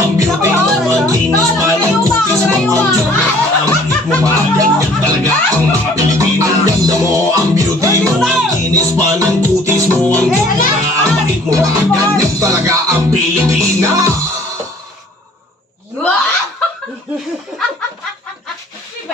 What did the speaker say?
Ang beauty mo, ang kinis, parang kutis mo, ang joke ang hit mo, ganyan talaga ang mga Pilipina. Ang ganda mo, ang beauty mo, ang kinis, parang kutis mo, ang joke ang hit mo, ganyan talaga ang Pilipina.